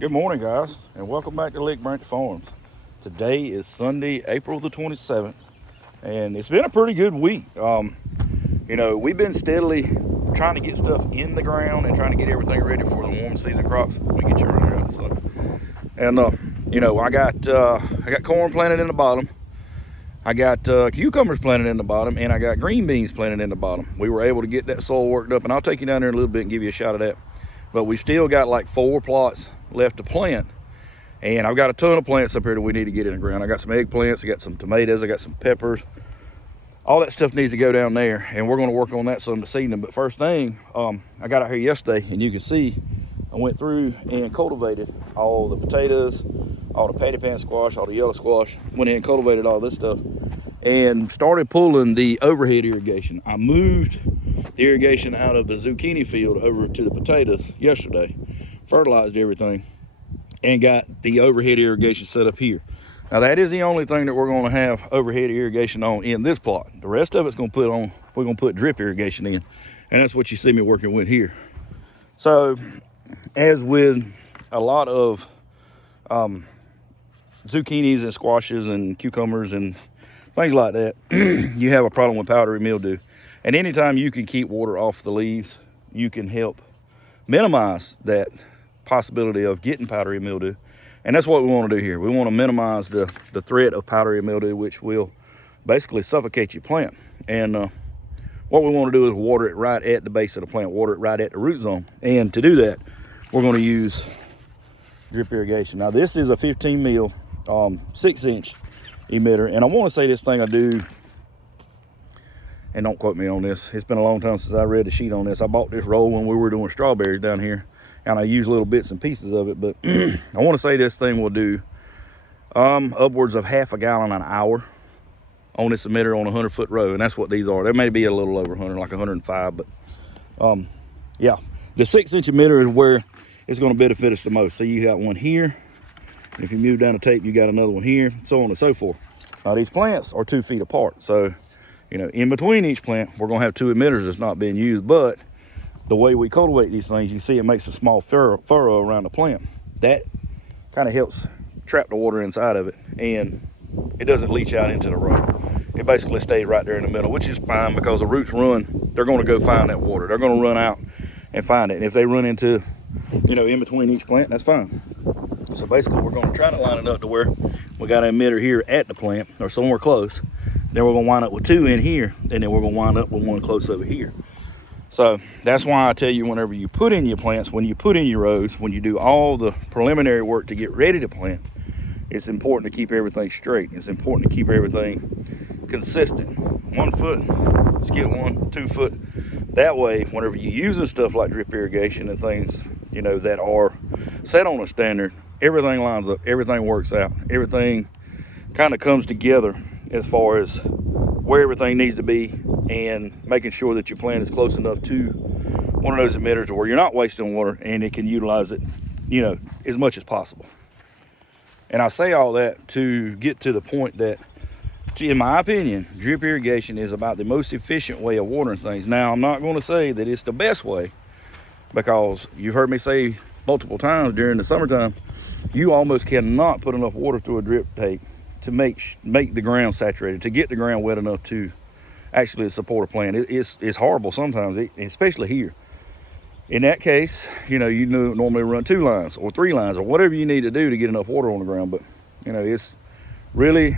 Good morning, guys, and welcome back to Lick Branch Farms. Today is Sunday, April the 27th, and it's been a pretty good week. We've been steadily trying to get stuff in the ground and trying to get everything ready for the warm season crops. We get you right here out of the sun. And I got corn planted in the bottom. I got cucumbers planted in the bottom, and I got green beans planted in the bottom. We were able to get that soil worked up, and I'll take you down there in a little bit and give you a shot of that. But we still got like 4 plots left to plant, and I've got a ton of plants up here that we need to get in the ground. I got some eggplants, I got some tomatoes, I got some peppers. All that stuff needs to go down there, and we're going to work on that some this evening. But first thing, I got out here yesterday, and you can see I went through and cultivated all the potatoes, all the patty pan squash, all the yellow squash. Went in and cultivated all this stuff and started pulling the overhead irrigation. I moved the irrigation out of the zucchini field over to the potatoes yesterday, fertilized everything, and got the overhead irrigation set up here. Now that is the only thing that we're going to have overhead irrigation on in this plot. The rest of it's going to put on, we're going to put drip irrigation in, and that's what you see me working with here. So as with a lot of zucchinis and squashes and cucumbers and things like that, you have a problem with powdery mildew. And anytime you can keep water off the leaves, you can help minimize that possibility of getting powdery mildew. And that's what we want to do here. We want to minimize the threat of powdery mildew, which will basically suffocate your plant. And what we want to do is water it right at the base of the plant, water it right at the root zone. And to do that, we're going to use drip irrigation. Now this is a 15 mil 6-inch emitter, and I want to say this thing I do, and don't quote me on this, it's been a long time since I read the sheet on this. I bought this roll when we were doing strawberries down here, and I use little bits and pieces of it, but I want to say this thing will do upwards of half a gallon an hour on this emitter on a 100-foot row, and that's what these are. There may be a little over 100, like 105, but yeah, the 6-inch emitter is where it's going to benefit us the most. So you got one here, and if you move down the tape, you got another one here, so on and so forth. Now these plants are 2 feet apart, so in between each plant, we're going to have 2 emitters that's not being used. But the way we cultivate these things, you see it makes a small furrow around the plant. That kind of helps trap the water inside of it, and it doesn't leach out into the row. It basically stays right there in the middle, which is fine because the roots they're going to go find that water. They're going to run out and find it. And if they run into, in between each plant, that's fine. So basically, we're going to try to line it up to where we got an emitter here at the plant or somewhere close. Then we're going to wind up with 2 in here, and then we're going to wind up with 1 close over here. So that's why I tell you, whenever you put in your plants, when you put in your rows, when you do all the preliminary work to get ready to plant, it's important to keep everything straight. It's important to keep everything consistent. 1 foot, skip 1, 2 foot. That way, whenever you're using stuff like drip irrigation and things, that are set on a standard, everything lines up, everything works out, everything kind of comes together as far as where everything needs to be, and making sure that your plant is close enough to one of those emitters to where you're not wasting water and it can utilize it, as much as possible. And I say all that to get to the point that, in my opinion, drip irrigation is about the most efficient way of watering things. Now, I'm not going to say that it's the best way, because you've heard me say multiple times during the summertime, you almost cannot put enough water through a drip tape to make the ground saturated, to get the ground wet enough to actually support a plant. It's horrible sometimes, especially here. In that case, you normally run 2 lines or 3 lines or whatever you need to do to get enough water on the ground. But it's really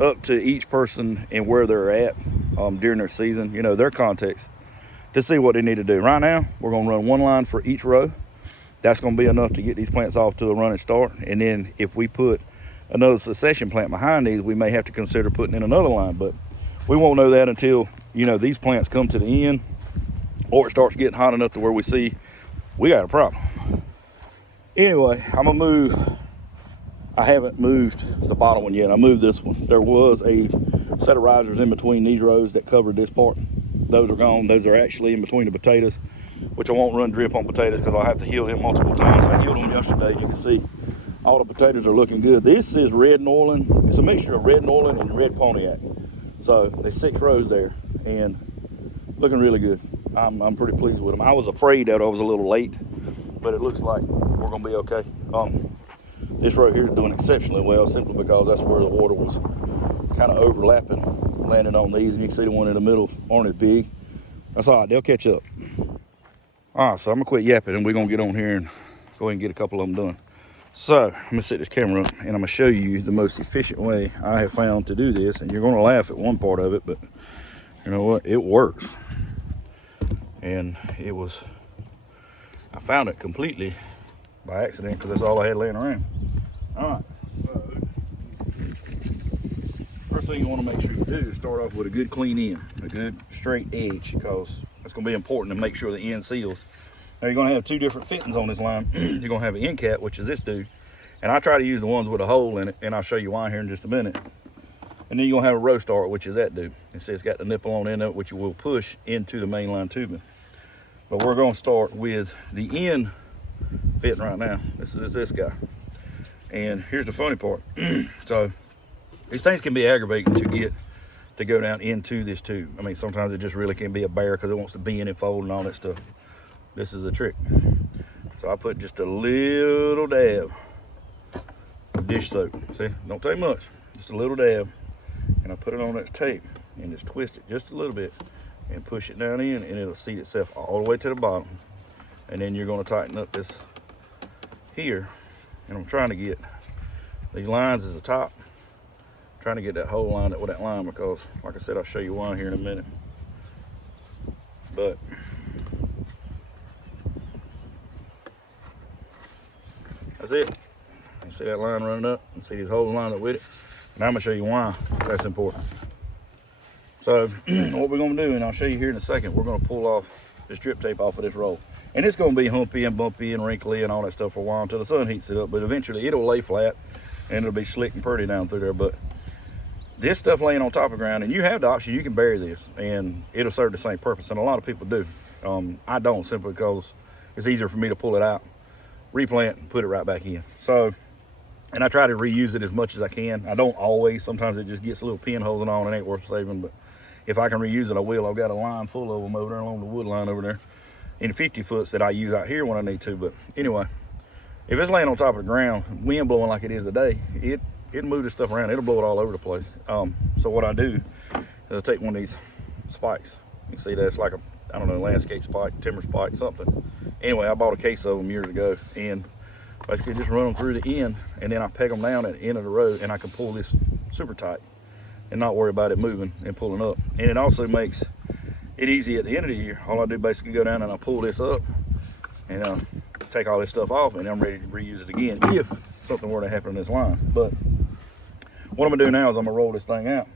up to each person and where they're at during their season, their context, to see what they need to do. Right now, we're going to run 1 line for each row. That's going to be enough to get these plants off to a running start. And then if we put another succession plant behind these, we may have to consider putting in another line. But we won't know that until these plants come to the end, or it starts getting hot enough to where we see we got a problem. Anyway, I'm gonna move. I haven't moved the bottom one yet. I moved this one. There was a set of risers in between these rows that covered this part. Those are gone. Those are actually in between the potatoes, which I won't run drip on potatoes because I'll have to heal them multiple times. I healed them yesterday. You can see all the potatoes are looking good. This is red Norland. It's a mixture of red Norland and red Pontiac. So there's 6 rows there and looking really good. I'm pretty pleased with them. I was afraid that I was a little late, but it looks like we're we're gonna be okay. This right here is doing exceptionally well, simply because that's where the water was kind of overlapping, landing on these, and you can see the one in the middle aren't it big. That's all right, they'll catch up. All right, so I'm gonna quit yapping and we're gonna get on here and go ahead and get a couple of them done. So I'm gonna set this camera up and I'm gonna show you the most efficient way I have found to do this. And you're gonna laugh at one part of it, but you know what, it works. And I found it completely by accident because that's all I had laying around. All right, so first thing you want to make sure you do is start off with a good clean end, a good straight edge, because that's going to be important to make sure the end seals. Now you're going to have two different fittings on this line. You're going to have an end cap, which is this dude, and I try to use the ones with a hole in it, and I'll show you why here in just a minute. And then you're going to have a row start, which is that dude. It says it's got the nipple on in it, which you will push into the main line tubing. But we're going to start with the end fitting right now. This is this guy. And here's the funny part. So these things can be aggravating to get to go down into this tube. I mean, sometimes it just really can be a bear because it wants to bend and fold and all that stuff. This is a trick. So I put just a little dab of dish soap. See, don't take much, just a little dab. And I put it on that tape and just twist it just a little bit and push it down in, and it'll seat itself all the way to the bottom. And then you're going to tighten up this here. And I'm trying to get these lines as the top. I'm trying to get that whole line up with that line because, like I said, I'll show you why here in a minute. But that's it. You see that line running up? You see these holes lined up with it? Now I'm gonna show you why that's important. So what we're gonna do, and I'll show you here in a second, we're gonna pull off this drip tape off of this roll. And it's gonna be humpy and bumpy and wrinkly and all that stuff for a while until the sun heats it up, but eventually it'll lay flat and it'll be slick and pretty down through there. But this stuff laying on top of the ground, and you have the option, you can bury this and it'll serve the same purpose, and a lot of people do. I don't, simply because it's easier for me to pull it out, replant, and put it right back in. So, and I try to reuse it as much as I can. I don't always. Sometimes it just gets a little pinholes and all, and it ain't worth saving. But if I can reuse it, I will. I've got a line full of them over there along the wood line over there in 50 foots that I use out here when I need to. But anyway, if it's laying on top of the ground, wind blowing like it is today, it'll move this stuff around. It'll blow it all over the place. So what I do is I take one of these spikes. You can see that it's like a, I don't know, landscape spike, timber spike, something. Anyway, I bought a case of them years ago, and basically just run them through the end, and then I peg them down at the end of the row, and I can pull this super tight and not worry about it moving and pulling up. And it also makes it easy at the end of the year. All I do basically go down and I pull this up and take all this stuff off, and I'm ready to reuse it again if something were to happen in this line. But what I'm gonna do now is I'm gonna roll this thing out.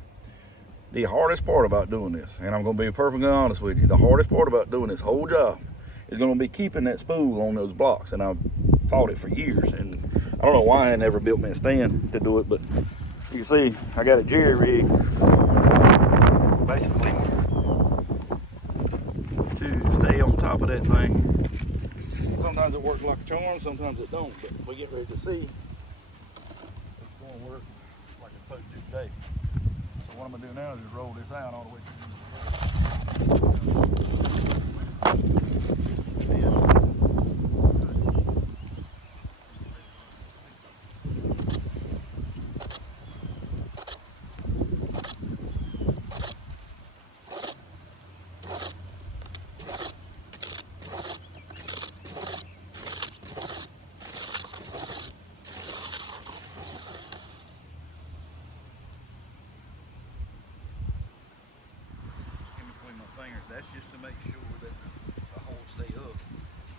The hardest part about doing this, and I'm gonna be perfectly honest with you, the hardest part about doing this whole job is gonna be keeping that spool on those blocks. And I've fought it for years, and I don't know why I never built me a stand to do it, but you can see I got a jerry rig basically to stay on top of that thing. Sometimes it works like a charm, sometimes it don't, but we get ready to see it's going to work like it's supposed to today. So what I'm going to do now is just roll this out all the way that's just to make sure that the holes stay up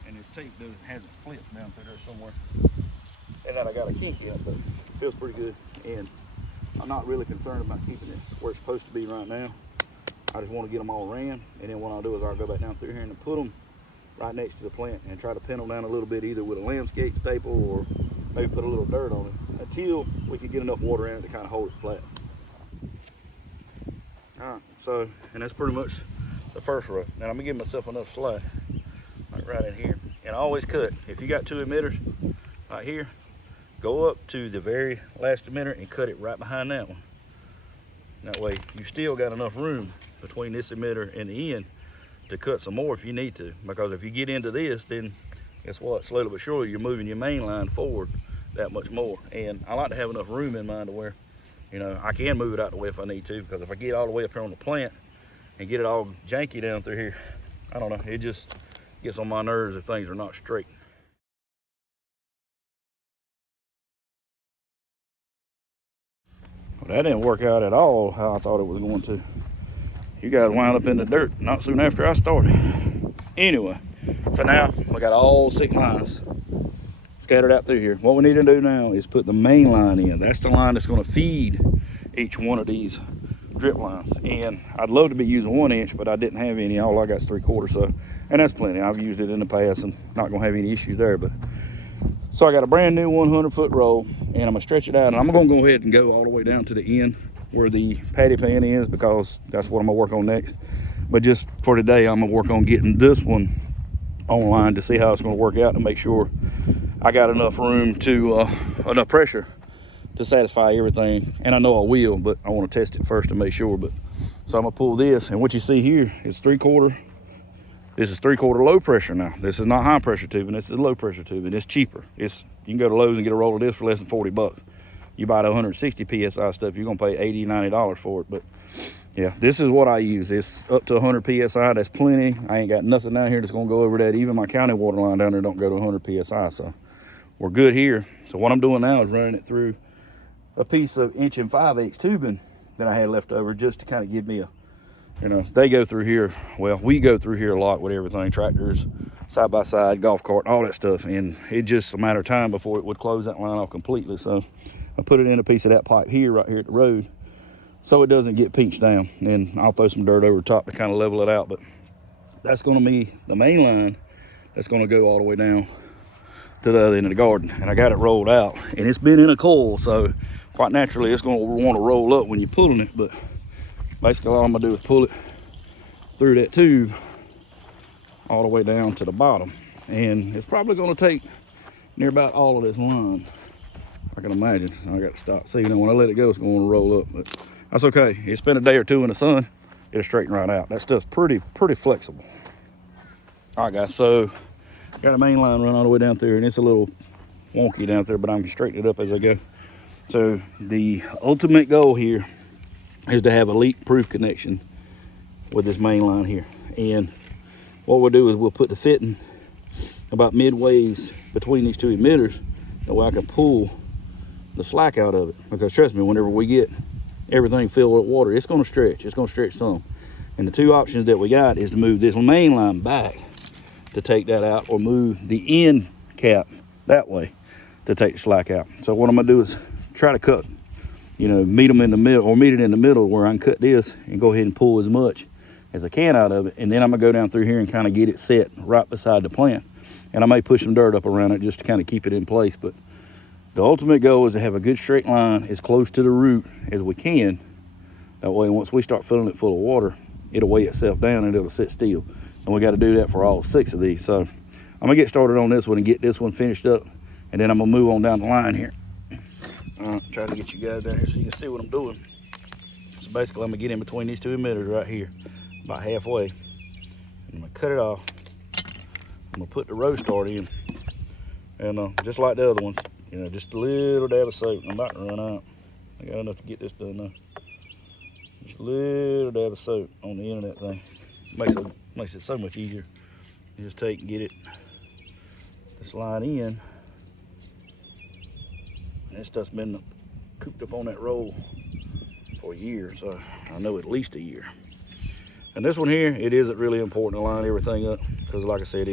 and this tape hasn't flipped down through there somewhere. And that I got a kink in, but it feels pretty good. And I'm not really concerned about keeping it where it's supposed to be right now. I just want to get them all ran, and then what I'll do is I'll go back down through here and put them right next to the plant and try to pin them down a little bit, either with a landscape staple or maybe put a little dirt on it until we can get enough water in it to kind of hold it flat. All right, so, and that's pretty much the first row. Now I'm gonna give myself enough slack, like right in here. And I always cut, if you got two emitters right here, go up to the very last emitter and cut it right behind that one. That way you still got enough room between this emitter and the end to cut some more if you need to. Because if you get into this, then guess what? Slowly but surely, you're moving your main line forward that much more. And I like to have enough room in mind to where, you know, I can move it out the way if I need to, because if I get all the way up here on the plant and get it all janky down through here, I don't know, it just gets on my nerves if things are not straight. Well, that didn't work out at all how I thought it was going to. You guys wound up in the dirt not soon after I started. Anyway, so now we got all 6 lines scattered out through here. What we need to do now is put the main line in. That's the line that's going to feed each one of these drip lines. And I'd love to be using 1 inch, but I didn't have any. All I got is 3/4, so, and that's plenty. I've used it in the past and not going to have any issues there. But so I got a brand new 100-foot roll, and I'm gonna stretch it out, and I'm gonna go ahead and go all the way down to the end where the patty pan is, because that's what I'm gonna work on next. But just for today, I'm gonna work on getting this one online to see how it's gonna work out, to make sure I got enough room to enough pressure to satisfy everything. And I know I will, but I want to test it first to make sure. But so I'm gonna pull this, and what you see here is 3/4. This is 3/4 low pressure now. This is not high pressure tubing. This is low pressure tubing. It's cheaper. You can go to Lowe's and get a roll of this for less than 40 bucks. You buy the 160 PSI stuff, you're gonna pay $80, $90 for it. But yeah, this is what I use. It's up to 100 PSI. That's plenty. I ain't got nothing down here that's gonna go over that. Even my county water line down there don't go to 100 PSI. So we're good here. So what I'm doing now is running it through a piece of 1 5/8 tubing that I had left over, just to kind of give me a, you know, they go through here. Well, we go through here a lot with everything, tractors, side by side, golf cart, all that stuff. And it's just a matter of time before it would close that line off completely. So I put it in a piece of that pipe here, right here at the road, so it doesn't get pinched down. And I'll throw some dirt over the top to kind of level it out. But that's going to be the main line that's going to go all the way down to the other end of the garden. And I got it rolled out, and it's been in a coil, so quite naturally it's going to want to roll up when you're pulling it. But basically all I'm gonna do is pull it through that tube all the way down to the bottom. And it's probably gonna take near about all of this line, I can imagine. I got to stop. See, you know, when I let it go, it's gonna roll up, but that's okay. It's been a day or two in the sun, it'll straighten right out. That stuff's pretty flexible. All right, guys, so got a main line run all the way down through, and it's a little wonky down there, but I'm gonna straighten it up as I go. So the ultimate goal here is to have a leak-proof connection with this main line here. And what we'll do is we'll put the fitting about midways between these 2 emitters, that way I can pull the slack out of it. Because trust me, whenever we get everything filled with water, it's gonna stretch. It's gonna stretch some. And the 2 options that we got is to move this main line back to take that out, or move the end cap that way to take the slack out. So what I'm gonna do is try to cut, you know, meet them in the middle, or meet it in the middle where I can cut this and go ahead and pull as much as I can out of it. And then I'm gonna go down through here and kind of get it set right beside the plant. And I may push some dirt up around it just to kind of keep it in place. But the ultimate goal is to have a good straight line as close to the root as we can. That way, once we start filling it full of water, it'll weigh itself down and it'll sit still. And we got to do that for all 6 of these. So I'm gonna get started on this one and get this one finished up. And then I'm gonna move on down the line here. Try to get you guys down here so you can see what I'm doing. So basically I'm gonna get in between these 2 emitters right here, about halfway. And I'm gonna cut it off. I'm gonna put the row start in. And just like the other ones, you know, just a little dab of soap. I'm about to run out. I got enough to get this done now. Just a little dab of soap on the end of that thing. Makes it so much easier. You just take and get this line in. This stuff's been cooped up on that roll for a year, so I know at least a year. And this one here, it isn't really important to line everything up, because like I said,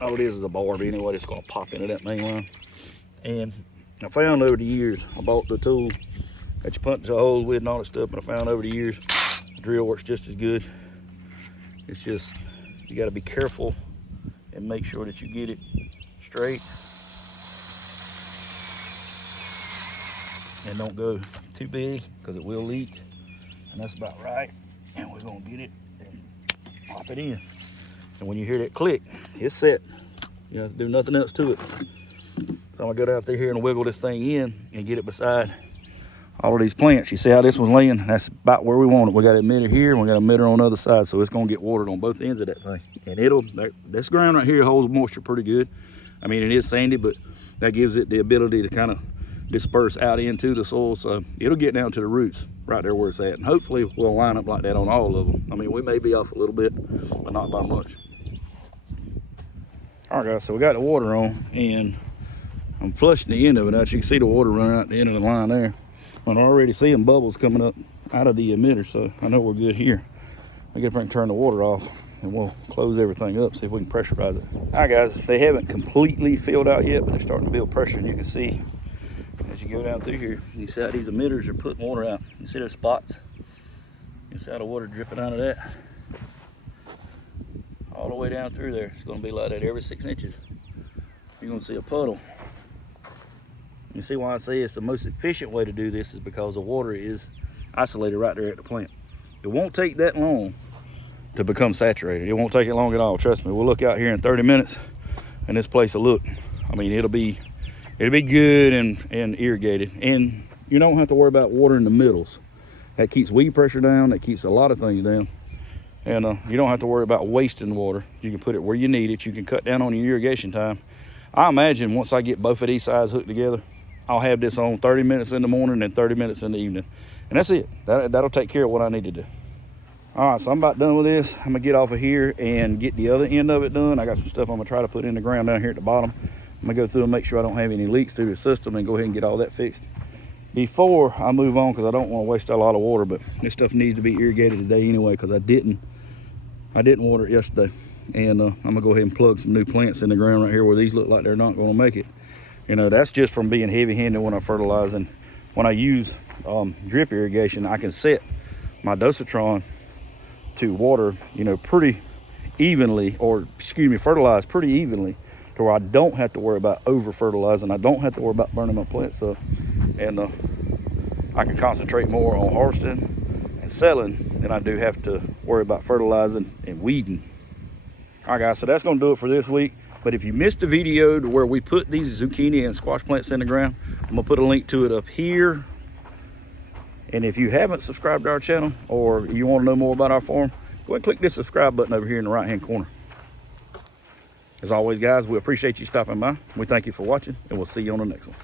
all it is a barb anyway that's gonna pop into that main line. And I found over the years, I bought the tool that you punch the holes with and all that stuff, but I found over the years, the drill works just as good. It's just, you gotta be careful and make sure that you get it straight. And don't go too big, because it will leak. And that's about right. And we're gonna get it and pop it in. And when you hear that click, it's set. You have to do nothing else to it. So I'm gonna go down through here and wiggle this thing in and get it beside all of these plants. You see how this one's laying? That's about where we want it. We got an emitter here and we got an emitter on the other side, so it's gonna get watered on both ends of that thing. And this ground right here holds moisture pretty good. I mean, it is sandy, but that gives it the ability to kind of disperse out into the soil, so it'll get down to the roots right there where it's at. And hopefully we'll line up like that on all of them. I mean, we may be off a little bit, but not by much. All right, guys, so we got the water on, and I'm flushing the end of it out. You can see the water running out the end of the line there. I'm already seeing bubbles coming up out of the emitter, so I know we're good here. I get up and turn the water off, and we'll close everything up, see if we can pressurize it. All right, guys, they haven't completely filled out yet, but they're starting to build pressure, and you can see as you go down through here, you see how these emitters are putting water out. You see those spots? You see how the water dripping out of that? All the way down through there. It's gonna be like that every 6 inches. You're gonna see a puddle. You see why I say it's the most efficient way to do this is because the water is isolated right there at the plant. It won't take that long to become saturated. It won't take it long at all, trust me. We'll look out here in 30 minutes and this place will look, I mean, it'll be good and irrigated. And you don't have to worry about watering the middles. That keeps weed pressure down, that keeps a lot of things down. And you don't have to worry about wasting water. You can put it where you need it. You can cut down on your irrigation time. I imagine once I get both of these sides hooked together, I'll have this on 30 minutes in the morning and 30 minutes in the evening. And that's it. That'll take care of what I need to do. All right, so I'm about done with this. I'm gonna get off of here and get the other end of it done. I got some stuff I'm gonna try to put in the ground down here at the bottom. I'm gonna go through and make sure I don't have any leaks through the system and go ahead and get all that fixed before I move on, because I don't want to waste a lot of water. But this stuff needs to be irrigated today anyway, because I didn't water it yesterday. And I'm gonna go ahead and plug some new plants in the ground right here where these look like they're not gonna make it. You know, that's just from being heavy-handed when I fertilize. And when I use drip irrigation, I can set my dosatron to water, you know, pretty evenly, or excuse me, fertilize pretty evenly, to where I don't have to worry about over fertilizing. I don't have to worry about burning my plants up, and I can concentrate more on harvesting and selling than I do have to worry about fertilizing and weeding. All right, guys, so that's gonna do it for this week. But if you missed the video to where we put these zucchini and squash plants in the ground, I'm gonna put a link to it up here. And if you haven't subscribed to our channel, or you wanna know more about our farm, go ahead and click this subscribe button over here in the right-hand corner. As always, guys, we appreciate you stopping by. We thank you for watching, and we'll see you on the next one.